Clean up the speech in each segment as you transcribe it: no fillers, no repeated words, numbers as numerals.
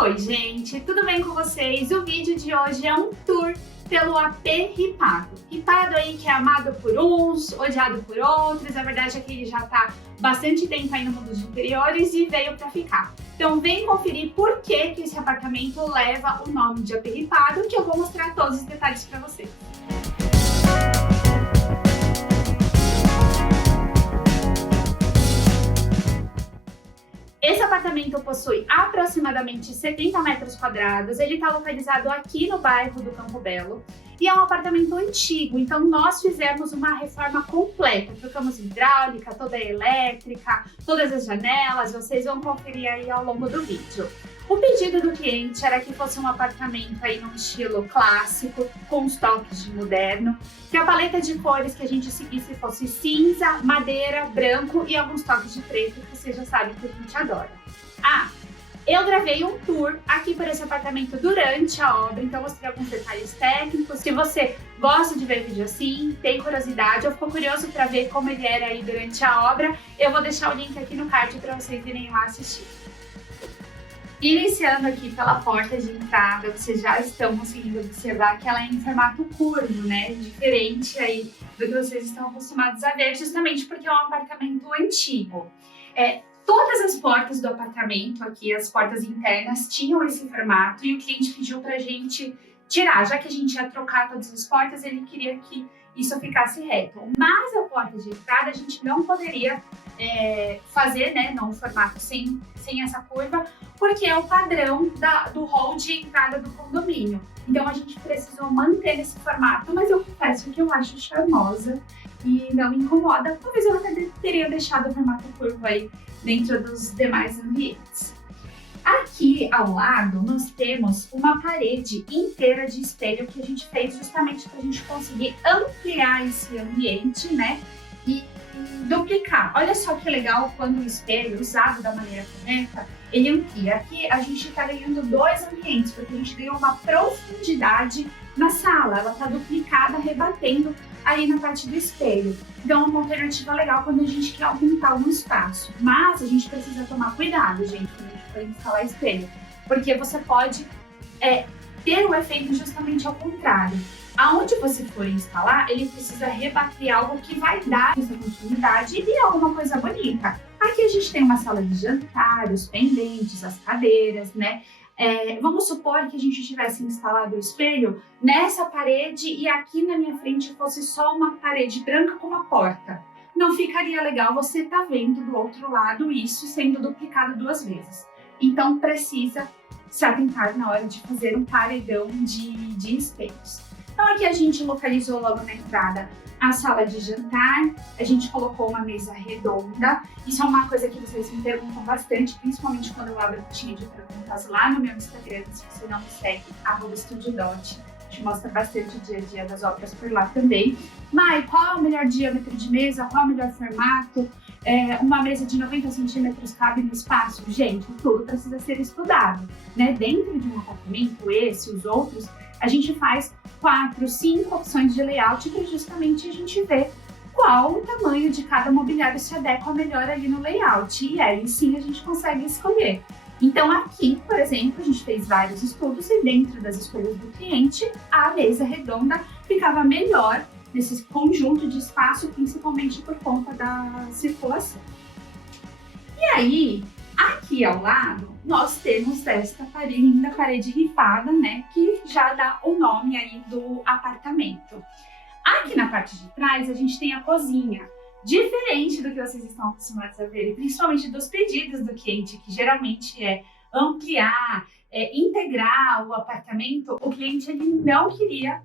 Oi, gente, tudo bem com vocês? O vídeo de hoje é um tour pelo AP Ripado. Ripado aí que é amado por uns, odiado por outros. A verdade é que ele já tá bastante tempo aí no mundo de interiores e veio pra ficar. Então vem conferir por que esse apartamento leva o nome de AP Ripado, que eu vou mostrar todos os detalhes pra vocês. Esse apartamento possui aproximadamente 70 metros quadrados, ele está localizado aqui no bairro do Campo Belo e é um apartamento antigo, então nós fizemos uma reforma completa, trocamos hidráulica, toda a elétrica, todas as janelas, vocês vão conferir aí ao longo do vídeo. O pedido do cliente era que fosse um apartamento aí num estilo clássico, com os toques de moderno, que a paleta de cores que a gente seguisse fosse cinza, madeira, branco e alguns toques de preto, que vocês já sabem que a gente adora. Eu gravei um tour aqui por esse apartamento durante a obra, então mostrei alguns detalhes técnicos. Se você gosta de ver vídeo assim, tem curiosidade ou ficou curioso para ver como ele era aí durante a obra, eu vou deixar o link aqui no card para vocês irem lá assistir. Iniciando aqui pela porta de entrada, vocês já estão conseguindo observar que ela é em formato curvo, né? Diferente aí do que vocês estão acostumados a ver, justamente porque é um apartamento antigo. Todas as portas do apartamento aqui, as portas internas, tinham esse formato e o cliente pediu pra gente tirar. Já que a gente ia trocar todas as portas, ele queria que isso ficasse reto. Mas a porta de entrada a gente não poderia fazer, né, no formato sem essa curva, porque é o padrão do hall de entrada do condomínio. Então a gente precisou manter esse formato, mas eu confesso que eu acho charmosa e não me incomoda. Talvez eu até teria deixado o formato curvo aí dentro dos demais ambientes. Aqui ao lado nós temos uma parede inteira de espelho que a gente fez justamente para a gente conseguir ampliar esse ambiente, né? E duplicar. Olha só que legal quando o espelho, usado da maneira correta, ele amplia. Aqui a gente está ganhando dois ambientes, porque a gente ganhou uma profundidade na sala. Ela está duplicada, rebatendo aí na parte do espelho. Então é uma alternativa legal quando a gente quer aumentar um espaço. Mas a gente precisa tomar cuidado, gente, quando a gente for instalar espelho, porque você pode ter um efeito justamente ao contrário. Aonde você for instalar, ele precisa rebater algo que vai dar essa continuidade e alguma coisa bonita. Aqui a gente tem uma sala de jantar, os pendentes, as cadeiras, né? Vamos supor que a gente tivesse instalado o espelho nessa parede e aqui na minha frente fosse só uma parede branca com uma porta. Não ficaria legal você estar vendo do outro lado isso sendo duplicado duas vezes. Então precisa se atentar na hora de fazer um paredão de espelhos. Então aqui a gente localizou logo na entrada a sala de jantar, a gente colocou uma mesa redonda. Isso é uma coisa que vocês me perguntam bastante, principalmente quando eu abro a caixinha de perguntas lá no meu Instagram, se você não me segue, @studiodot. A gente mostra bastante o dia a dia das obras por lá também. Mai, qual é o melhor diâmetro de mesa? Qual é o melhor formato? Uma mesa de 90 centímetros cabe no espaço? Gente, tudo precisa ser estudado, né? Dentro de um apartamento, os outros, a gente faz 4, 5 opções de layout para justamente a gente ver qual o tamanho de cada mobiliário se adequa melhor ali no layout. E aí sim a gente consegue escolher. Então aqui, por exemplo, a gente fez vários estudos e dentro das escolhas do cliente, a mesa redonda ficava melhor nesse conjunto de espaço, principalmente por conta da circulação. E aí, aqui ao lado, nós temos esta linda parede rifada, né, que já dá o nome aí do apartamento. Aqui na parte de trás, a gente tem a cozinha. Diferente do que vocês estão acostumados a ver, e principalmente dos pedidos do cliente, que geralmente é ampliar, integrar o apartamento, o cliente ele não queria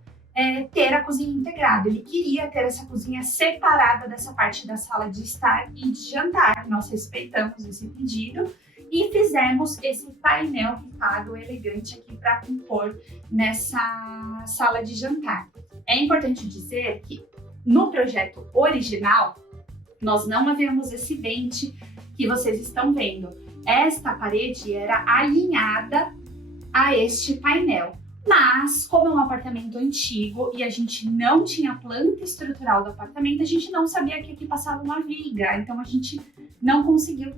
ter a cozinha integrada, ele queria ter essa cozinha separada dessa parte da sala de estar e de jantar. Nós respeitamos esse pedido e fizemos esse painel rifado elegante aqui para compor nessa sala de jantar. É importante dizer que no projeto original, nós não havíamos esse dente que vocês estão vendo. Esta parede era alinhada a este painel. Mas, como é um apartamento antigo e a gente não tinha planta estrutural do apartamento, a gente não sabia que aqui passava uma viga. Então, a gente não conseguiu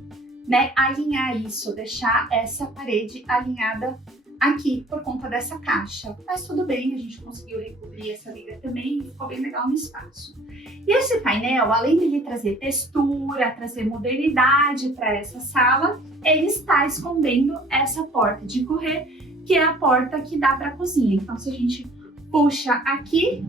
né, alinhar isso, deixar essa parede alinhada aqui por conta dessa caixa. Mas tudo bem, a gente conseguiu recobrir essa liga também e ficou bem legal no espaço. E esse painel, além de ele trazer textura, trazer modernidade para essa sala, ele está escondendo essa porta de correr, que é a porta que dá para a cozinha. Então, se a gente puxa aqui,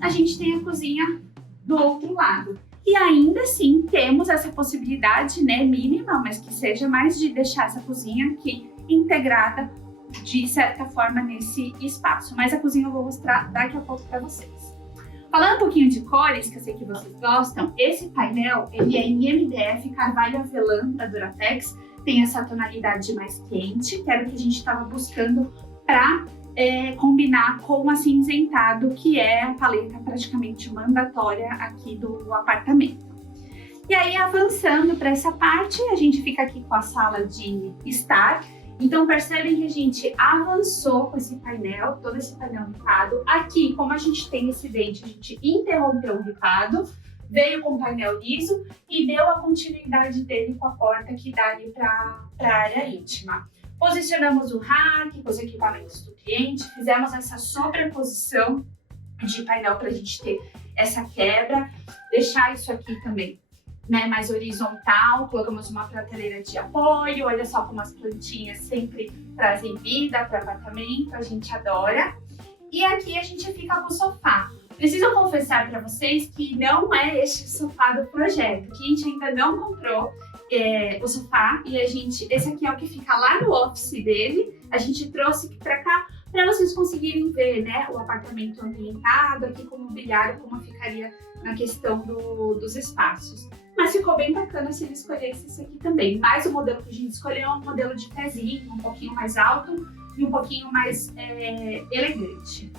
a gente tem a cozinha do outro lado. E ainda assim, temos essa possibilidade, né, mínima, mas que seja mais de deixar essa cozinha aqui integrada de certa forma nesse espaço. Mas a cozinha eu vou mostrar daqui a pouco para vocês. Falando um pouquinho de cores, que eu sei que vocês gostam, esse painel ele é em MDF Carvalho Avelã da Duratex, tem essa tonalidade mais quente, que era o que a gente estava buscando para combinar com o acinzentado, que é a paleta praticamente mandatória aqui do apartamento. E aí, avançando para essa parte, a gente fica aqui com a sala de estar. Então, percebem que a gente avançou com esse painel, todo esse painel ripado. Aqui, como a gente tem esse dente, a gente interrompeu o ripado, veio com o painel liso e deu a continuidade dele com a porta que dá ali para a área íntima. Posicionamos o rack com os equipamentos do cliente, fizemos essa sobreposição de painel para a gente ter essa quebra, deixar isso aqui também, né, mais horizontal. Colocamos uma prateleira de apoio, olha só como as plantinhas sempre trazem vida para o apartamento, a gente adora. E aqui a gente fica com o sofá. Preciso confessar para vocês que não é este sofá do projeto, que a gente ainda não comprou o sofá, e esse aqui é o que fica lá no office dele. A gente trouxe aqui para cá para vocês conseguirem ver, né, o apartamento ambientado, aqui com o mobiliário, como ficaria na questão dos espaços. Mas ficou bem bacana se ele escolhesse esse aqui também. Mas o modelo que a gente escolheu é um modelo de pezinho, um pouquinho mais alto e um pouquinho mais elegante.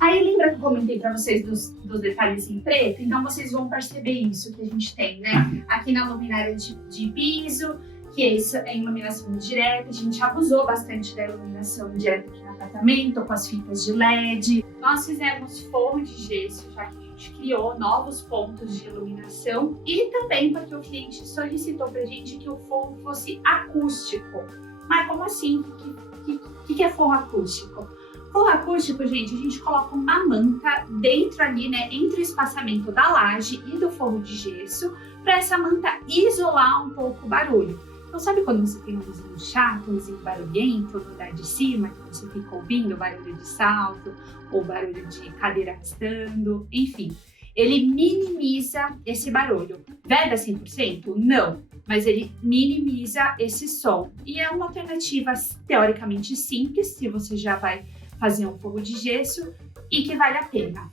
Aí lembra que eu comentei para vocês dos detalhes em preto? Então vocês vão perceber isso que a gente tem, né? Aqui na luminária de piso, que isso é iluminação direta. A gente abusou bastante da iluminação direta aqui no apartamento, com as fitas de LED. Nós fizemos forro de gesso, já que a gente criou novos pontos de iluminação. E também porque o cliente solicitou pra gente que o forro fosse acústico. Mas como assim? O que é forro acústico? Forro acústico, gente, a gente coloca uma manta dentro ali, né, entre o espaçamento da laje e do forro de gesso, para essa manta isolar um pouco o barulho. Então, sabe quando você tem um vizinho chato, um vizinho barulhento no andar de cima, que você fica ouvindo barulho de salto ou barulho de cadeira arrastando, enfim. Ele minimiza esse barulho. Veda 100%? Não, mas ele minimiza esse som. E é uma alternativa teoricamente simples, se você já vai fazer um forro de gesso, e que vale a pena.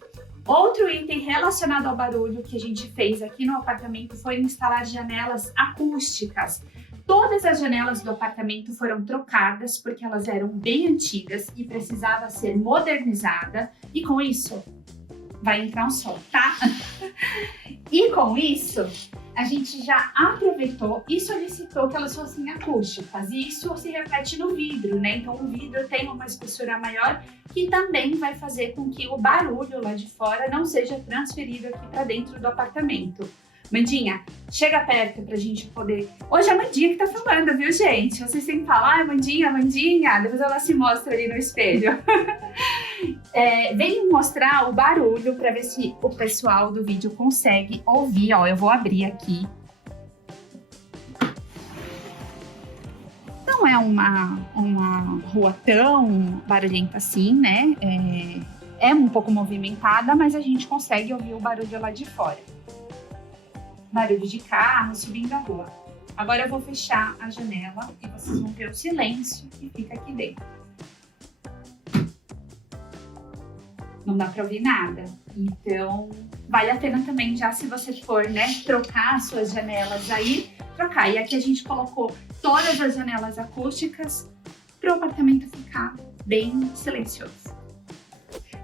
Outro item relacionado ao barulho que a gente fez aqui no apartamento foi instalar janelas acústicas. Todas as janelas do apartamento foram trocadas porque elas eram bem antigas e precisava ser modernizada, e com isso vai entrar um som, tá? E com isso, a gente já aproveitou e solicitou que elas fossem acústicas, e isso se reflete no vidro, né? Então o vidro tem uma espessura maior, que também vai fazer com que o barulho lá de fora não seja transferido aqui para dentro do apartamento. Mandinha, chega perto pra gente poder... Hoje é a Mandinha que tá falando, viu, gente? Vocês sempre falam, ai, Mandinha, Mandinha, depois ela se mostra ali no espelho. Vem mostrar o barulho para ver se o pessoal do vídeo consegue ouvir. Ó, eu vou abrir aqui. Não é uma rua tão barulhenta assim, né? É um pouco movimentada, mas a gente consegue ouvir o barulho lá de fora. Barulho de carro subindo a rua. Agora eu vou fechar a janela e vocês vão ver o silêncio que fica aqui dentro. Não dá para ouvir nada. Então, vale a pena também, já se você for, né, trocar as suas janelas aí, trocar. E aqui a gente colocou todas as janelas acústicas para o apartamento ficar bem silencioso.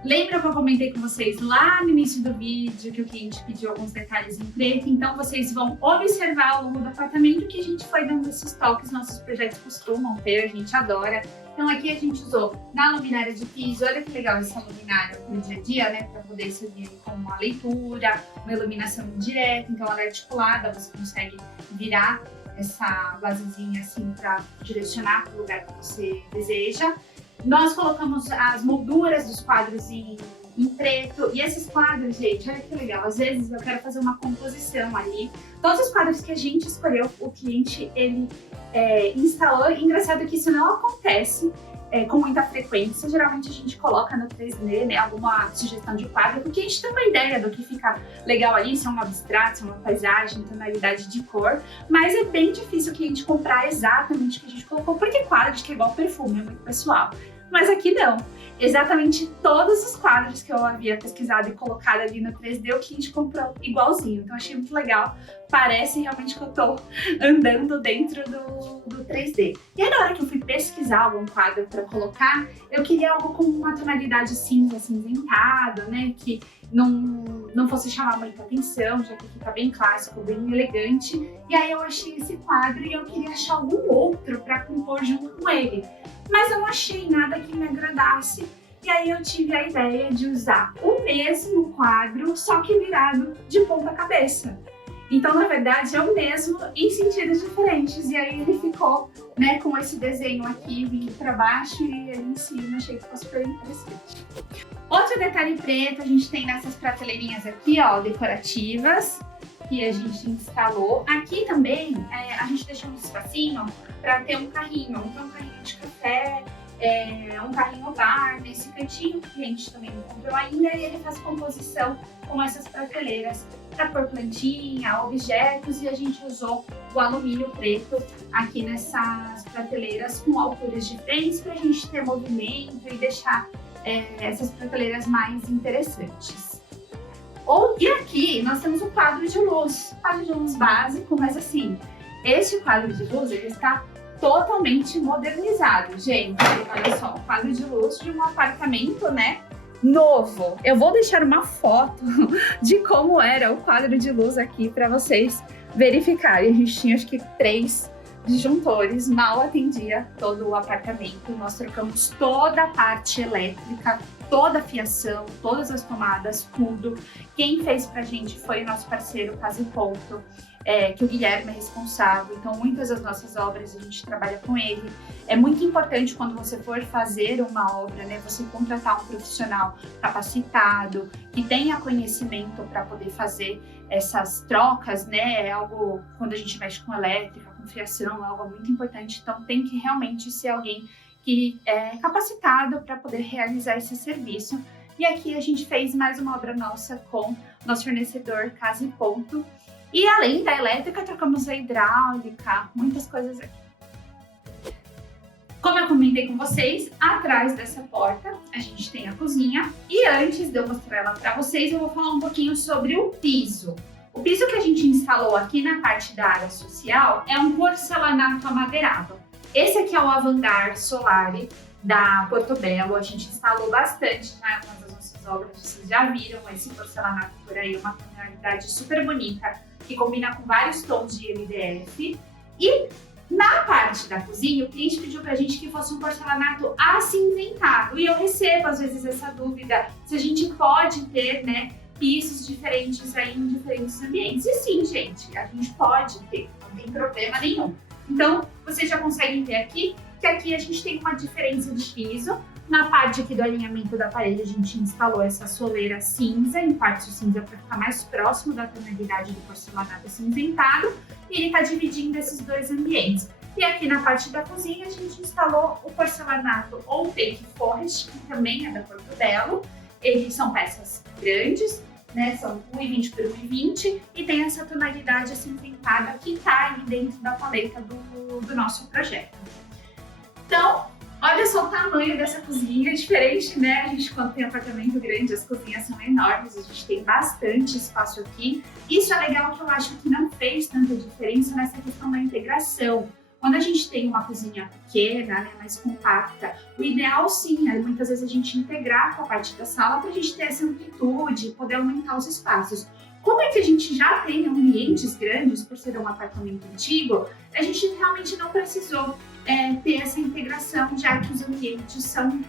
Lembra que eu comentei com vocês lá no início do vídeo que o cliente pediu alguns detalhes em preto? Então vocês vão observar ao longo do apartamento que a gente foi dando esses toques, nossos projetos costumam ter, a gente adora. Então aqui a gente usou na luminária de piso, olha que legal essa luminária no dia a dia, né? Para poder servir com uma leitura, uma iluminação direta, então ela é articulada, você consegue virar essa basezinha assim para direcionar para o lugar que você deseja. Nós colocamos as molduras dos quadros em preto. E esses quadros, gente, olha que legal. Às vezes eu quero fazer uma composição ali. Todos os quadros que a gente escolheu, o cliente, ele instalou. Engraçado que isso não acontece com muita frequência. Geralmente a gente coloca no 3D, né, alguma sugestão de quadro, porque a gente tem uma ideia do que fica legal ali, se é um abstrato, se é uma paisagem, tonalidade de cor. Mas é bem difícil o cliente comprar exatamente o que a gente colocou, porque quadros que é igual perfume, é muito pessoal. Mas aqui não. Exatamente todos os quadros que eu havia pesquisado e colocado ali no 3D, o cliente comprou igualzinho. Então achei muito legal. Parece realmente que eu tô andando dentro do 3D. E aí na hora que eu fui pesquisar algum quadro para colocar, eu queria algo com uma tonalidade cinza, acinzentado, né? Que não fosse chamar muita atenção, já que fica bem clássico, bem elegante. E aí eu achei esse quadro e eu queria achar algum outro para compor junto com ele. Mas eu não achei nada que me agradasse. E aí eu tive a ideia de usar o mesmo quadro, só que virado de ponta cabeça. Então, na verdade, é o mesmo em sentidos diferentes. E aí ele ficou, né, com esse desenho aqui vindo para baixo e ali em cima. Achei que ficou super interessante. Outro detalhe preto, a gente tem nessas prateleirinhas aqui, ó, decorativas, que a gente instalou. Aqui também, a gente deixou um espacinho para ter um carrinho. Então, um carrinho de café, um carrinho bar, nesse cantinho que a gente também não comprou ainda, e ele faz composição com essas prateleiras para pôr plantinha, objetos, e a gente usou o alumínio preto aqui nessas prateleiras com alturas diferentes para a gente ter movimento e deixar essas prateleiras mais interessantes. E aqui nós temos um quadro de luz básico, mas assim, este quadro de luz ele está totalmente modernizado, gente. Olha só, um quadro de luz de um apartamento, né, novo. Eu vou deixar uma foto de como era o quadro de luz aqui para vocês verificarem. A gente tinha acho que 3 disjuntores, mal atendia todo o apartamento. Nós trocamos toda a parte elétrica, toda a fiação, todas as tomadas, tudo. Quem fez pra gente foi o nosso parceiro Casa e Ponto, que o Guilherme é responsável. Então, muitas das nossas obras a gente trabalha com ele. É muito importante quando você for fazer uma obra, né, você contratar um profissional capacitado, que tenha conhecimento para poder fazer essas trocas, né? É algo, quando a gente mexe com elétrica, com fiação, é algo muito importante. Então, tem que realmente ser alguém que é capacitado para poder realizar esse serviço. E aqui a gente fez mais uma obra nossa com nosso fornecedor Casa e Ponto. E além da elétrica, trocamos a hidráulica, muitas coisas aqui. Como eu comentei com vocês, atrás dessa porta a gente tem a cozinha. E antes de eu mostrar ela para vocês, eu vou falar um pouquinho sobre o piso. O piso que a gente instalou aqui na parte da área social é um porcelanato amadeirado. Esse aqui é o Avantgarde Solari da Portobello. A gente instalou bastante em algumas das nossas obras. Vocês já viram esse porcelanato por aí, uma tonalidade super bonita, que combina com vários tons de MDF. E na parte da cozinha, o cliente pediu pra gente que fosse um porcelanato acinzentado. E eu recebo, às vezes, essa dúvida se a gente pode ter, né, pisos diferentes aí em diferentes ambientes. E sim, gente, a gente pode ter, não tem problema nenhum. Então, vocês já conseguem ver aqui que aqui a gente tem uma diferença de piso. Na parte aqui do alinhamento da parede, a gente instalou essa soleira cinza, em quartzo cinza, para ficar mais próximo da tonalidade do porcelanato acinzentado. E ele está dividindo esses dois ambientes. E aqui na parte da cozinha, a gente instalou o porcelanato ou Take Forest, que também é da Portobello. Eles são peças grandes, né? São 1,20 por 1,20 e tem essa tonalidade acinzentada que está aí dentro da paleta do nosso projeto. Então, olha só o tamanho dessa cozinha, é diferente, né? A gente, quando tem apartamento grande, as cozinhas são enormes, a gente tem bastante espaço aqui. Isso é legal, que eu acho que não fez tanta diferença nessa questão da integração. Quando a gente tem uma cozinha pequena, né, mais compacta, o ideal sim é muitas vezes a gente integrar com a parte da sala para a gente ter essa amplitude, poder aumentar os espaços. Como é que a gente já tem ambientes grandes, por ser um apartamento antigo, a gente realmente não precisou ter essa integração, já que os ambientes são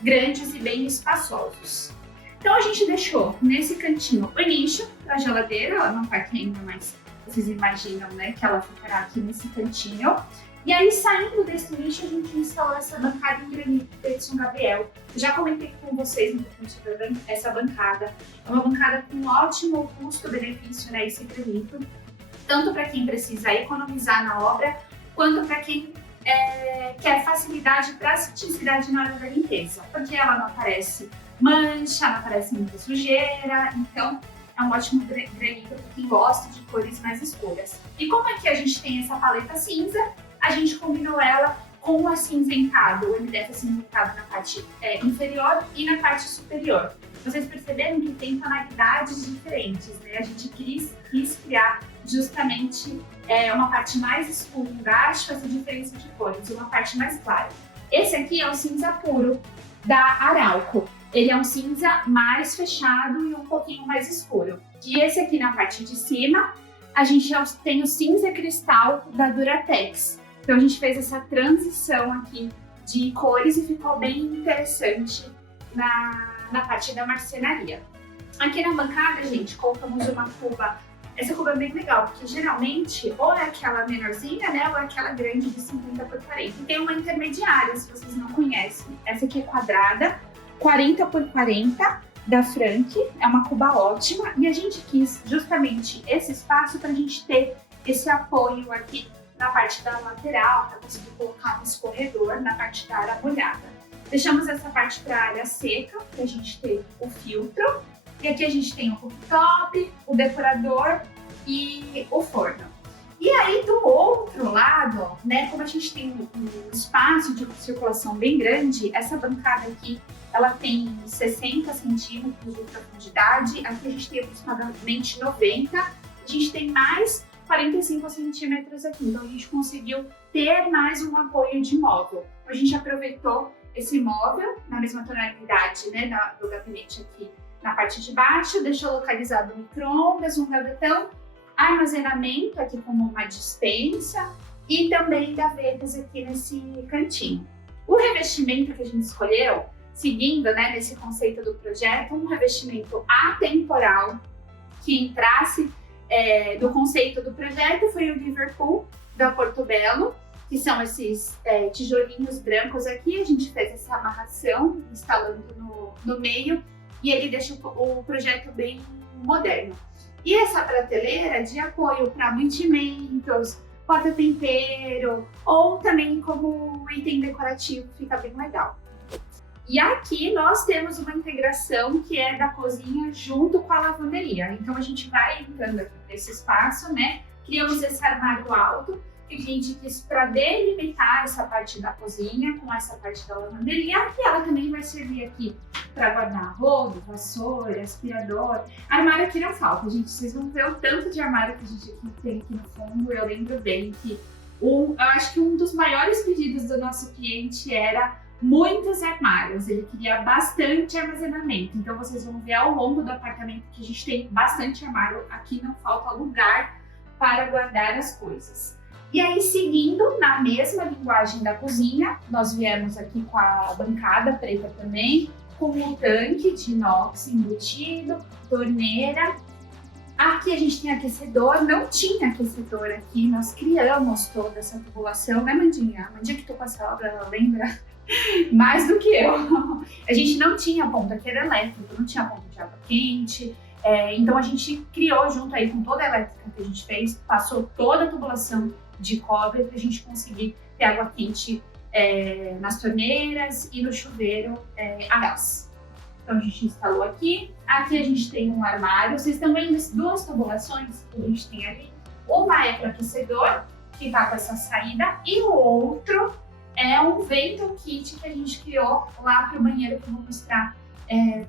grandes e bem espaçosos. Então a gente deixou nesse cantinho o nicho da geladeira, ela não vai ter ainda mais vocês imaginam, né, que ela ficará aqui nesse cantinho. E aí, saindo desse nicho, a gente instalou essa bancada em granito de São Gabriel. Eu já comentei com vocês um pouquinho sobre essa bancada. É uma bancada com um ótimo custo-benefício, né, esse granito. Tanto para quem precisa economizar na obra, quanto para quem quer facilidade e praticidade na hora da limpeza. Porque ela não aparece mancha, não aparece muita sujeira, então é um ótimo granito para quem gosta de cores mais escuras. E como aqui a gente tem essa paleta cinza, a gente combinou ela com o acinzentado, o MDF acinzentado na parte inferior e na parte superior. Vocês perceberam que tem tonalidades diferentes, né? A gente quis criar justamente uma parte mais escura embaixo, essa diferença de cores, e uma parte mais clara. Esse aqui é o cinza puro da Arauco. Ele é um cinza mais fechado e um pouquinho mais escuro. E esse aqui na parte de cima, a gente tem o cinza cristal da Duratex. Então a gente fez essa transição aqui de cores e ficou bem interessante na parte da marcenaria. Aqui na bancada, gente, colocamos uma cuba. Essa cuba é bem legal, porque geralmente ou é aquela menorzinha, né, ou é aquela grande de 50 por 40. E tem uma intermediária, se vocês não conhecem. Essa aqui é quadrada, 40 por 40, da Frank. É uma cuba ótima. E a gente quis justamente esse espaço para a gente ter esse apoio aqui na parte da lateral, para conseguir colocar um escorredor na parte da área molhada. Deixamos essa parte para a área seca, para a gente ter o filtro. E aqui a gente tem o cooktop, o depurador e o forno. E aí, do outro lado, né, como a gente tem um espaço de circulação bem grande, essa bancada aqui, ela tem 60 centímetros de profundidade. Aqui a gente tem aproximadamente 90. A gente tem mais 45 centímetros aqui. Então, a gente conseguiu ter mais um apoio de móvel. A gente aproveitou esse móvel na mesma tonalidade, né, do gabinete aqui na parte de baixo, deixou localizado um micro-ondas, um gavetão, armazenamento aqui como uma despensa e também gavetas aqui nesse cantinho. O revestimento que a gente escolheu, seguindo, né, nesse conceito do projeto, um revestimento atemporal que entrasse do conceito do projeto, foi o Liverpool da Portobello, que são esses tijolinhos brancos aqui. A gente fez essa amarração, instalando no meio, e ele deixa o projeto bem moderno. E essa prateleira de apoio para mantimentos, porta-tempero, ou também como item decorativo, fica bem legal. E aqui nós temos uma integração que é da cozinha junto com a lavanderia. Então a gente vai entrando aqui nesse espaço, né? Criamos esse armário alto, que a gente quis para delimitar essa parte da cozinha com essa parte da lavanderia, e ela também vai servir aqui para guardar rodo, vassoura, aspirador. Armário aqui não falta, gente. Vocês vão ver o tanto de armário que a gente tem aqui no fundo. Eu lembro bem que eu acho que um dos maiores pedidos do nosso cliente era muitos armários. Ele queria bastante armazenamento. Então vocês vão ver ao longo do apartamento que a gente tem bastante armário. Aqui não falta lugar para guardar as coisas. E aí, seguindo na mesma linguagem da cozinha, nós viemos aqui com a bancada preta também, com o tanque de inox embutido, torneira. Aqui a gente tem aquecedor, não tinha aquecedor aqui, nós criamos toda essa tubulação, né, Mandinha? A Mandinha que tô com essa obra, ela lembra mais do que eu. A gente não tinha ponta, que era elétrica, não tinha ponta de água quente. Então a gente criou junto aí com toda a elétrica que a gente fez, passou toda a tubulação de cobre para a gente conseguir ter água quente nas torneiras e no chuveiro a gás. Então a gente instalou aqui. Aqui a gente tem um armário. Vocês estão vendo as duas tubulações que a gente tem ali. Uma é para o aquecedor, que está com essa saída, e o outro é um vento kit que a gente criou lá para o banheiro, que eu vou mostrar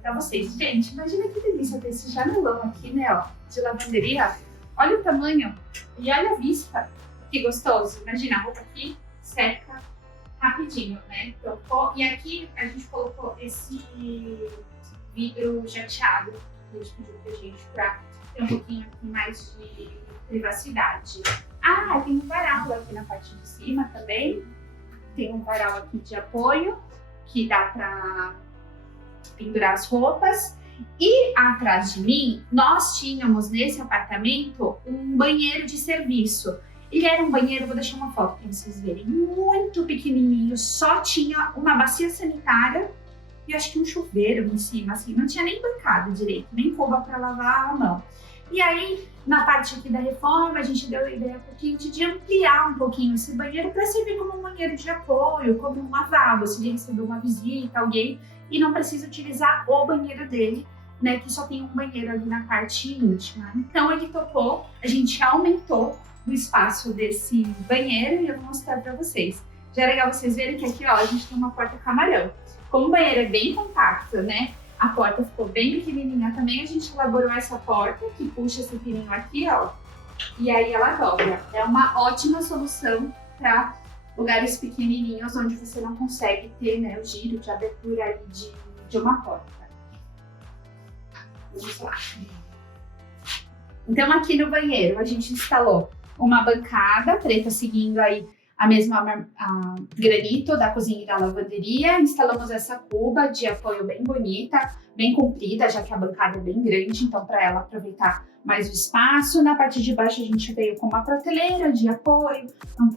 para vocês. Gente, imagina que delícia ter esse janelão aqui, né, ó, de lavanderia. Olha o tamanho e olha a vista. Que gostoso. Imagina, a roupa aqui seca rapidinho, né? Então, e aqui a gente colocou esse vidro jateado que eles pediram pra gente pra ter um pouquinho aqui mais de privacidade. Ah, tem um varal aqui na parte de cima também. Tem um varal aqui de apoio que dá pra pendurar as roupas. E atrás de mim, nós tínhamos nesse apartamento um banheiro de serviço. Ele era um banheiro, vou deixar uma foto para vocês verem, muito pequenininho, só tinha uma bacia sanitária e acho que um chuveiro em cima, assim, não tinha nem bancada direito, nem cuba para lavar a mão. E aí, na parte aqui da reforma, a gente deu a ideia para o cliente de ampliar um pouquinho esse banheiro para servir como um banheiro de apoio, como um lavabo, se ele receber uma visita, alguém, e não precisa utilizar o banheiro dele, né, que só tem um banheiro ali na parte íntima. Então ele topou, a gente aumentou o espaço desse banheiro e eu vou mostrar para vocês. Já é legal vocês verem que aqui, ó, a gente tem uma porta camarão. Como o banheiro é bem compacto, né, a porta ficou bem pequenininha também, a gente elaborou essa porta que puxa esse pininho aqui, ó, e aí ela dobra. É uma ótima solução para lugares pequenininhos onde você não consegue ter, né, o giro de abertura aí de uma porta. Vamos lá. Então aqui no banheiro a gente instalou uma bancada preta seguindo aí a mesma granito da cozinha e da lavanderia. Instalamos essa cuba de apoio bem bonita, bem comprida, já que a bancada é bem grande, então para ela aproveitar mais o espaço. Na parte de baixo a gente veio com uma prateleira de apoio,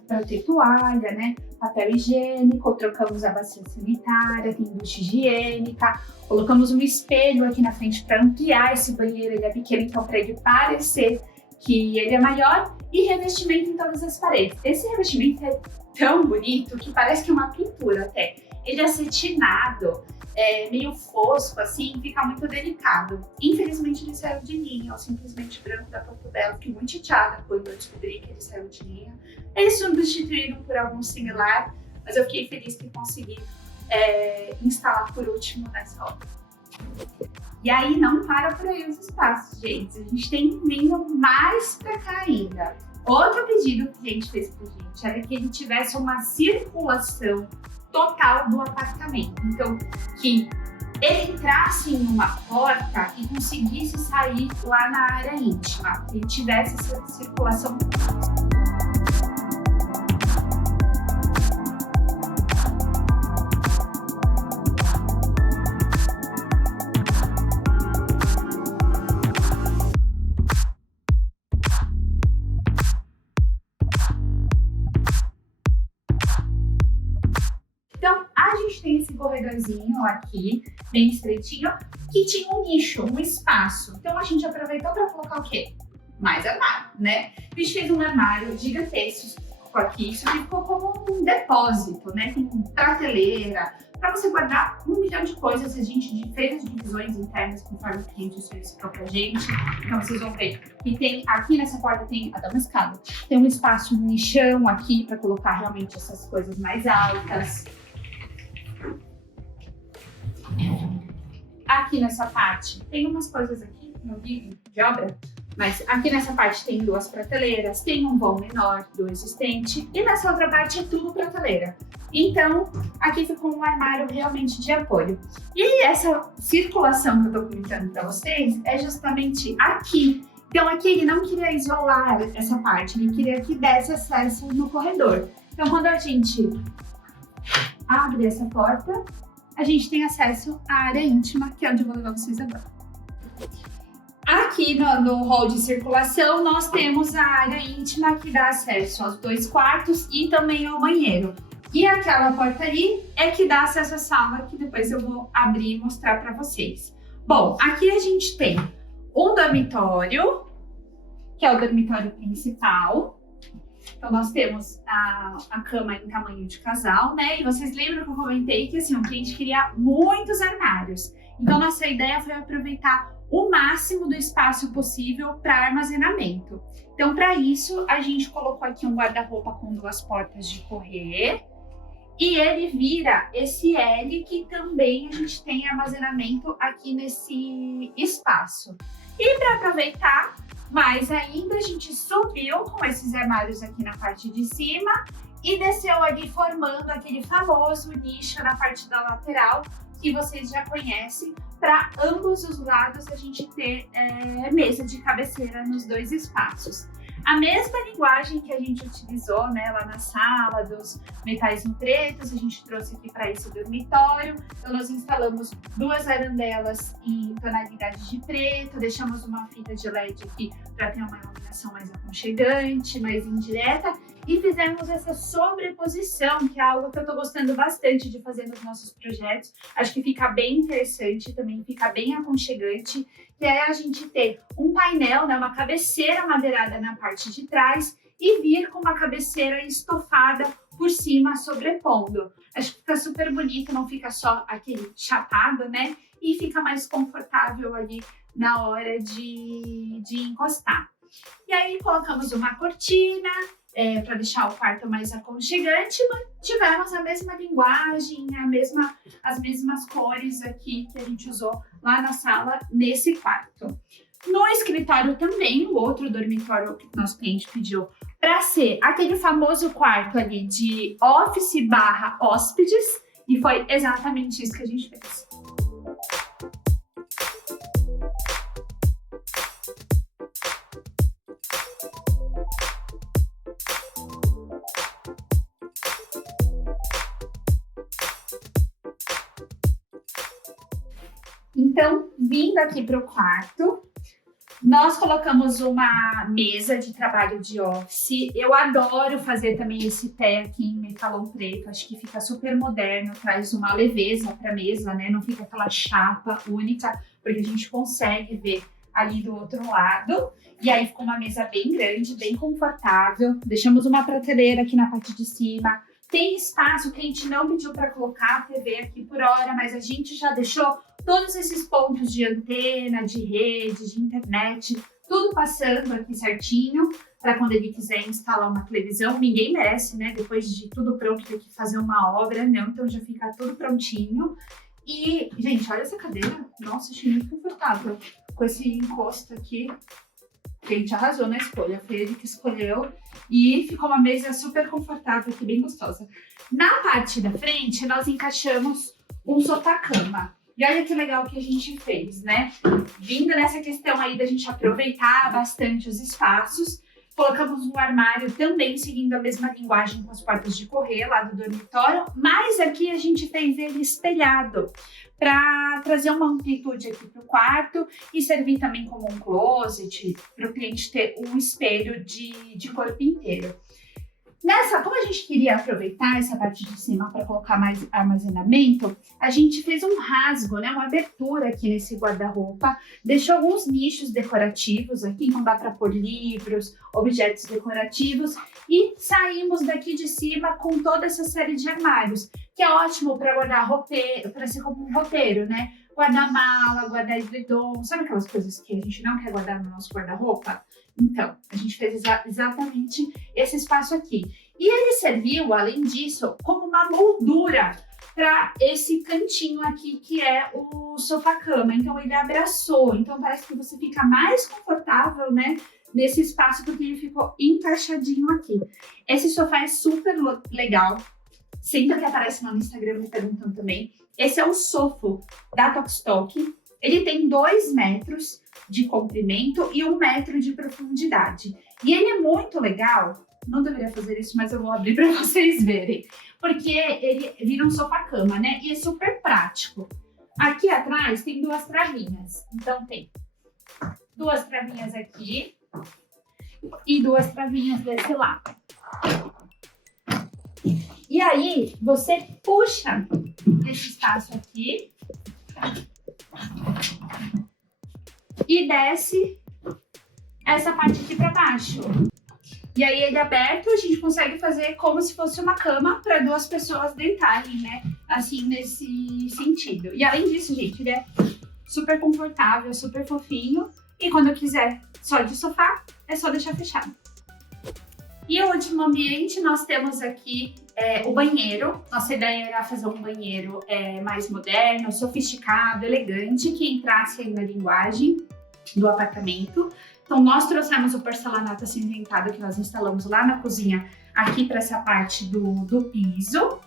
para ter toalha, né, papel higiênico, trocamos a bacia sanitária, tem ducha higiênica, colocamos um espelho aqui na frente para ampliar esse banheiro, ele é pequeno, então para ele parecer que ele é maior, e revestimento em todas as paredes. Esse revestimento é tão bonito que parece que é uma pintura até. Ele é acetinado, meio fosco assim, fica muito delicado. Infelizmente ele saiu de linha, ou simplesmente branco da Portobello. Fiquei muito chateada quando eu descobri que ele saiu de linha. Eles substituíram por algum similar, mas eu fiquei feliz que consegui instalar por último nessa obra. E aí não para por aí os espaços, gente. A gente tem vindo mais pra cá ainda. Outro pedido que a gente fez pra gente era que ele tivesse uma circulação total do apartamento. Então, que ele entrasse em uma porta e conseguisse sair lá na área íntima. Que ele tivesse essa circulação. Então, a gente tem esse corredorzinho aqui, bem estreitinho, que tinha um nicho, um espaço. Então, a gente aproveitou para colocar o quê? Mais armário, né? A gente fez um armário gigantesco aqui, isso ficou como um depósito, né? Tem prateleira, para você guardar 1 milhão de coisas. A gente fez as divisões internas conforme o cliente solicitou pra gente. Então, vocês vão ver que tem, aqui nessa porta tem até uma escada. Tem um espaço, um nichão aqui para colocar realmente essas coisas mais altas. Aqui nessa parte tem umas coisas aqui, não digo de obra, mas aqui nessa parte tem 2 prateleiras, tem um vão menor do existente e nessa outra parte é tudo prateleira. Então aqui ficou um armário realmente de apoio. E essa circulação que eu tô comentando para vocês é justamente aqui. Então aqui ele não queria isolar essa parte, ele queria que desse acesso no corredor. Então quando a gente abre essa porta, a gente tem acesso à área íntima, que é onde eu vou levar vocês agora. Aqui no hall de circulação, nós temos a área íntima que dá acesso aos 2 quartos e também ao banheiro. E aquela porta ali é que dá acesso à sala, que depois eu vou abrir e mostrar para vocês. Bom, aqui a gente tem um dormitório, que é o dormitório principal. Então, nós temos a cama em tamanho de casal, né? E vocês lembram que eu comentei que assim, o cliente queria muitos armários. Então, nossa ideia foi aproveitar o máximo do espaço possível para armazenamento. Então, para isso, a gente colocou aqui um guarda-roupa com 2 portas de correr. E ele vira esse L, que também a gente tem armazenamento aqui nesse espaço. E para aproveitar mais ainda, a gente subiu com esses armários aqui na parte de cima e desceu ali formando aquele famoso nicho na parte da lateral que vocês já conhecem. Para ambos os lados a gente ter mesa de cabeceira nos 2 espaços. A mesma linguagem que a gente utilizou, né, lá na sala dos metais em pretos, a gente trouxe aqui para esse dormitório. Então nós instalamos 2 arandelas em tonalidade de preto, deixamos uma fita de LED aqui para ter uma iluminação mais aconchegante, mais indireta, e fizemos essa sobreposição, que é algo que eu estou gostando bastante de fazer nos nossos projetos. Acho que fica bem interessante, também fica bem aconchegante, que é a gente ter um painel, né, uma cabeceira madeirada na parte de trás e vir com uma cabeceira estofada por cima, sobrepondo. Acho que fica super bonito, não fica só aquele chapado, né? E fica mais confortável ali na hora de encostar. E aí colocamos uma cortina para deixar o quarto mais aconchegante, mantivemos a mesma linguagem, as mesmas cores aqui que a gente usou lá na sala, nesse quarto. No escritório também, o outro dormitório que o nosso cliente pediu para ser aquele famoso quarto ali de office / hóspedes, e foi exatamente isso que a gente fez. Então, vindo aqui para o quarto, nós colocamos uma mesa de trabalho de office. Eu adoro fazer também esse pé aqui em metalon preto, acho que fica super moderno, traz uma leveza para a mesa, né? Não fica aquela chapa única, porque a gente consegue ver ali do outro lado. E aí ficou uma mesa bem grande, bem confortável. Deixamos uma prateleira aqui na parte de cima. Tem espaço, o cliente não pediu para colocar a TV aqui por hora, mas a gente já deixou todos esses pontos de antena, de rede, de internet, tudo passando aqui certinho, para quando ele quiser instalar uma televisão. Ninguém merece, né? Depois de tudo pronto, ter que fazer uma obra, não. Então já fica tudo prontinho. E, gente, olha essa cadeira. Nossa, achei muito confortável. Com esse encosto aqui, que a gente arrasou na escolha. Foi ele que escolheu. E ficou uma mesa super confortável aqui, bem gostosa. Na parte da frente, nós encaixamos um sofá-cama. E olha que legal que a gente fez, né? Vindo nessa questão aí da gente aproveitar bastante os espaços, colocamos um armário também seguindo a mesma linguagem com as portas de correr lá do dormitório, mas aqui a gente fez ele espelhado para trazer uma amplitude aqui para o quarto e servir também como um closet para o cliente ter um espelho de corpo inteiro. Como a gente queria aproveitar essa parte de cima para colocar mais armazenamento, a gente fez um rasgo, né, uma abertura aqui nesse guarda-roupa, deixou alguns nichos decorativos aqui, então dá para pôr livros, objetos decorativos, e saímos daqui de cima com toda essa série de armários, que é ótimo para guardar roupeiro, para ser como um roupeiro, né? Guardar mala, guardar edredom, sabe aquelas coisas que a gente não quer guardar no nosso guarda-roupa? Então, a gente fez exatamente esse espaço aqui. E ele serviu, além disso, como uma moldura para esse cantinho aqui, que é o sofá-cama. Então, ele abraçou. Então, parece que você fica mais confortável, né? Nesse espaço, porque ele ficou encaixadinho aqui. Esse sofá é super legal. Sempre que aparece no Instagram me perguntando também. Esse é o Sofo da Tokstok. Ele tem 2 metros de comprimento e 1 metro de profundidade. E ele é muito legal, não deveria fazer isso, mas eu vou abrir para vocês verem, porque ele vira um sofá-cama, né? E é super prático. Aqui atrás tem 2 travinhas, então tem 2 travinhas aqui e 2 travinhas desse lado. E aí, você puxa esse espaço aqui e desce essa parte aqui para baixo. E aí ele aberto, a gente consegue fazer como se fosse uma cama para 2 pessoas deitarem, né? Assim, nesse sentido. E além disso, gente, ele é super confortável, super fofinho. E quando eu quiser só de sofá, é só deixar fechado. E o último ambiente, nós temos aqui o banheiro. Nossa ideia era fazer um banheiro mais moderno, sofisticado, elegante, que entrasse aí na linguagem do apartamento. Então, nós trouxemos o porcelanato acinzentado que nós instalamos lá na cozinha, aqui para essa parte do piso.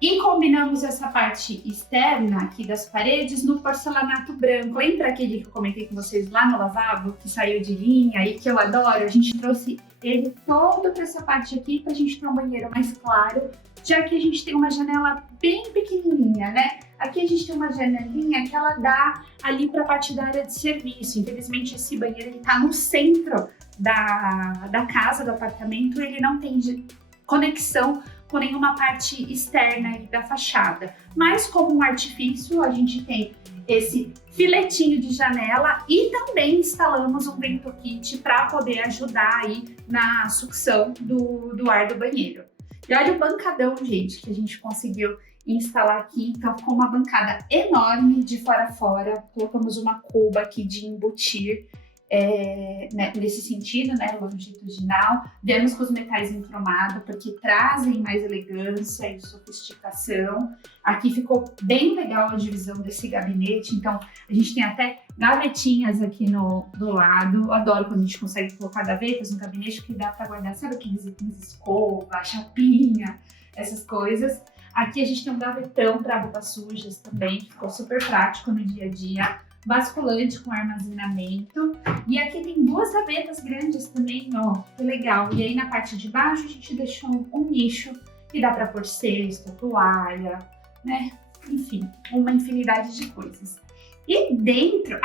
E combinamos essa parte externa aqui das paredes no porcelanato branco. Lembra aquele que eu comentei com vocês lá no lavabo, que saiu de linha e que eu adoro? A gente trouxe ele todo para essa parte aqui para a gente ter um banheiro mais claro, já que a gente tem uma janela bem pequenininha, né? Aqui a gente tem uma janelinha que ela dá ali para a parte da área de serviço. Infelizmente esse banheiro ele tá no centro da casa, do apartamento, ele não tem conexão com nenhuma parte externa da fachada. Mas como um artifício, a gente tem esse filetinho de janela e também instalamos um vento kit para poder ajudar aí na sucção do ar do banheiro. E olha o bancadão, gente, que a gente conseguiu instalar aqui. Então ficou uma bancada enorme de fora a fora. Colocamos uma cuba aqui de embutir. Né, nesse sentido, né, longitudinal, viemos com os metais em cromado porque trazem mais elegância e sofisticação. Aqui ficou bem legal a divisão desse gabinete, então a gente tem até gavetinhas aqui do lado. Eu adoro quando a gente consegue colocar gavetas no gabinete, que dá para guardar, sabe, aqueles itens, escova, chapinha, essas coisas. Aqui a gente tem um gavetão para roupas sujas também, que ficou super prático no dia a dia. Basculante com armazenamento. E aqui tem duas gavetas grandes também, ó, que legal. E aí na parte de baixo a gente deixou um nicho que dá para pôr cesto, toalha, né? Enfim, uma infinidade de coisas. E dentro,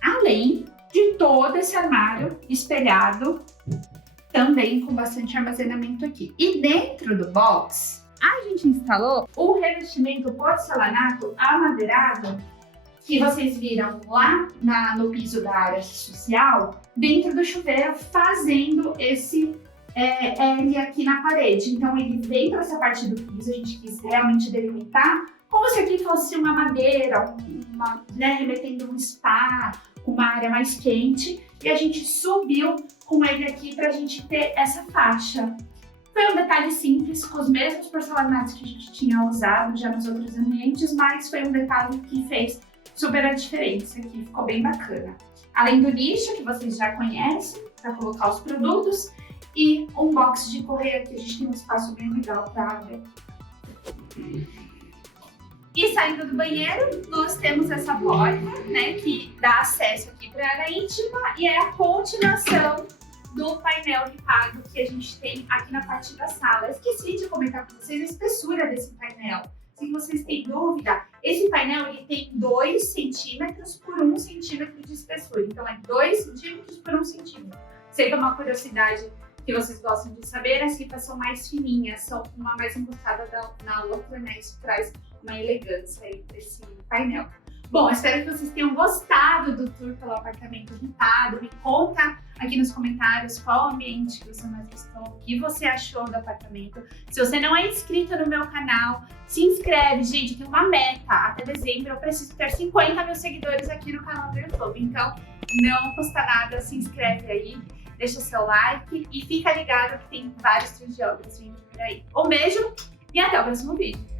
além de todo esse armário espelhado, também com bastante armazenamento aqui. E dentro do box, a gente instalou o revestimento porcelanato amadeirado que vocês viram lá no piso da área social, dentro do chuveiro, fazendo esse L aqui na parede. Então ele vem para essa parte do piso, a gente quis realmente delimitar, como se aqui fosse uma madeira, né, remetendo um spa, uma área mais quente, e a gente subiu com ele aqui para a gente ter essa faixa. Foi um detalhe simples, com os mesmos porcelanatos que a gente tinha usado já nos outros ambientes, mas foi um detalhe que fez super a diferença aqui, ficou bem bacana. Além do nicho, que vocês já conhecem, para colocar os produtos, e um box de correia, que a gente tem um espaço bem legal para ver. E saindo do banheiro, nós temos essa porta, né, que dá acesso aqui para a área íntima, e é a continuação do painel ripado que a gente tem aqui na parte da sala. Eu esqueci de comentar com vocês a espessura desse painel. Se vocês têm dúvida, esse painel ele tem 2 centímetros por 1 centímetro de espessura. Então é 2 centímetros por 1 centímetro. Sei que é uma curiosidade que vocês gostam de saber, as ripas são mais fininhas, são uma mais encostada na outra, né? Isso traz uma elegância aí para esse painel. Bom, espero que vocês tenham gostado do tour pelo apartamento ripado. Me conta aqui nos comentários qual ambiente que você mais gostou, o que você achou do apartamento. Se você não é inscrito no meu canal, se inscreve, gente, tem uma meta. Até dezembro eu preciso ter 50 mil seguidores aqui no canal do YouTube. Então, não custa nada, se inscreve aí, deixa seu like e fica ligado que tem vários tours de obras vindo por aí. Um beijo e até o próximo vídeo.